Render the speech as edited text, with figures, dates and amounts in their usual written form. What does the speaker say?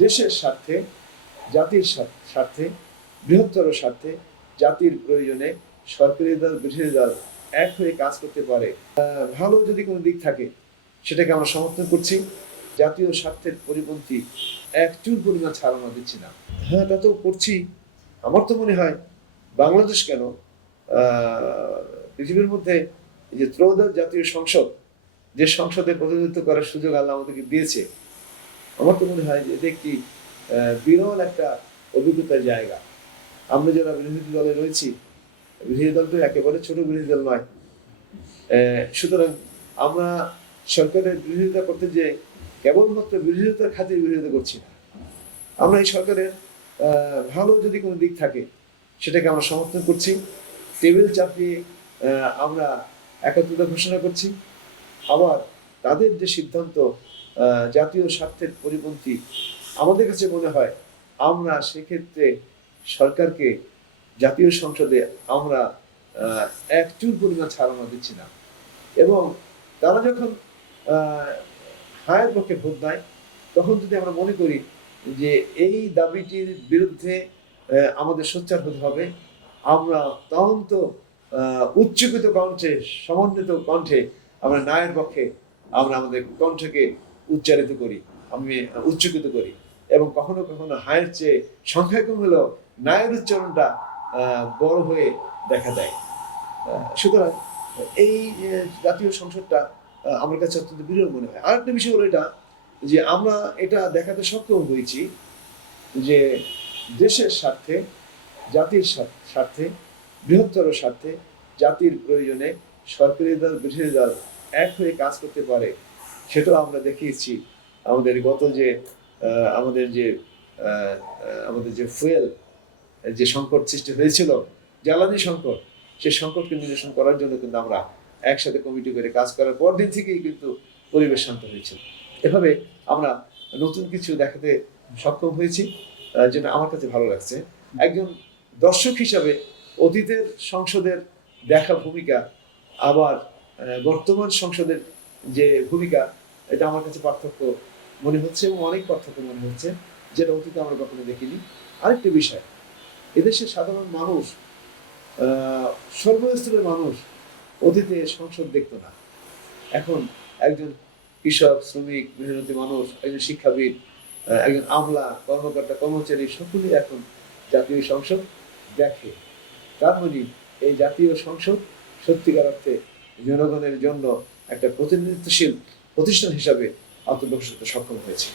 দেশের স্বার্থে, জাতির স্বার্থে, বৃহত্তর স্বার্থে, জাতির প্রয়োজনে সরকারি দল বিরোধী দল এক হয়ে কাজ করতে পারে। ভালো যদি কোনো দিক থাকে সেটাকে আমরা সমর্থন করছি। জাতীয় স্বার্থের পরিপন্থী এক চুল পরিমাণ ছাড় আমরা দিচ্ছি না। হ্যাঁ, তা তো করছি। আমার তো মনে হয় বাংলাদেশ কেন, পৃথিবীর মধ্যে এই যে ত্রয়োদশ জাতীয় সংসদ, যে সংসদে প্রতিনিধিত্ব করার সুযোগ আল্লাহ আমাদেরকে দিয়েছে, আমার তো মনে হয় যে এটা একটি বিরল একটা অভিজ্ঞতার জায়গা। আমরা যারা বিরোধী দলে রয়েছি, বিরোধী দল তো একেবারে ছোট বিরোধী দল নয়। সুতরাং আমরা সরকারের বিরোধিতা করতে যে কেবলমাত্র বিরোধিতার খাতির বিরোধিতা করছি না। আমরা এই সরকারের ভালো যদি কোনো দিক থাকে সেটাকে আমরা সমর্থন করছি। টেবিল চাপিয়ে আমরা একত্রতা ঘোষণা করছি। আবার তাদের যে সিদ্ধান্ত জাতীয় স্বার্থের পরিপন্থী আমাদের কাছে মনে হয়, আমরা সেক্ষেত্রে সরকারকে জাতীয় সংসদে আমরা এক চুল পরিমাণ ছাড় আমরা দিচ্ছি না। এবং তারা যখন হায়ের পক্ষে ভোট দেয়, তখন যদি আমরা মনে করি যে এই দাবিটির বিরুদ্ধে আমাদের সোচ্চার হতে হবে, আমরা অত্যন্ত উচ্চকিত কণ্ঠে, সমন্বিত কণ্ঠে আমরা ন্যায়ের পক্ষে আমরা আমাদের কণ্ঠকে উচ্চারিত করি, আমি উচ্চকিত করি। এবং কখনো কখনো হায়ের চেয়ে সংখ্যায় কম হলেও ন্যায়ের উচ্চারণটা বড় হয়ে দেখা দেয়। সুতরাং এই জাতীয় সংসদটা আমার কাছে অত্যন্ত বিরল মনে হয়। আরেকটা বিষয় হলো এটা যে আমরা এটা দেখাতে সক্ষম হয়েছি যে দেশের স্বার্থে, জাতির স্বার্থে, বৃহত্তর স্বার্থে, জাতির প্রয়োজনে সরকারি দল বিরোধী দল এক হয়ে কাজ করতে পারে। সেটাও আমরা দেখিয়েছি। আমাদের গত যে আমাদের যে আমাদের যে ফুয়েল যে সংকট সৃষ্টি হয়েছিল, জ্বালানি সংকট, সেই সংকটকে নিরসন করার জন্য কিন্তু আমরা একসাথে কমিটি করে কাজ করার পর দিন থেকেই কিন্তু পরিবেশ শান্ত হয়েছিল। এভাবে আমরা নতুন কিছু দেখাতে সক্ষম হয়েছি, যেটা আমার কাছে ভালো লাগছে। একজন দর্শক হিসাবে অতীতের সংসদের দেখা ভূমিকা আবার বর্তমান সংসদের যে ভূমিকা, এটা আমার কাছে পার্থক্য মনে হচ্ছে এবং অনেক পার্থক্য মনে হচ্ছে, যেটা অতীতে আমরা কখনো দেখিনি। আরেকটি বিষয়, এদেশের সাধারণ মানুষ, সর্বস্তরের মানুষ অতীতে সংসদ দেখতো না। এখন একজন কৃষক, শ্রমিক, মেহনতি মানুষ, একজন শিক্ষাবিদ, একজন আমলা, কর্মকর্তা, কর্মচারী সকলেই এখন জাতীয় সংসদ দেখে। তার মানে এই জাতীয় সংসদ সত্যিকার অর্থে জনগণের জন্য একটা প্রতিনিধিত্বশীল প্রতিষ্ঠান হিসাবে আত্মপ্রকাশ করতে সক্ষম হয়েছে।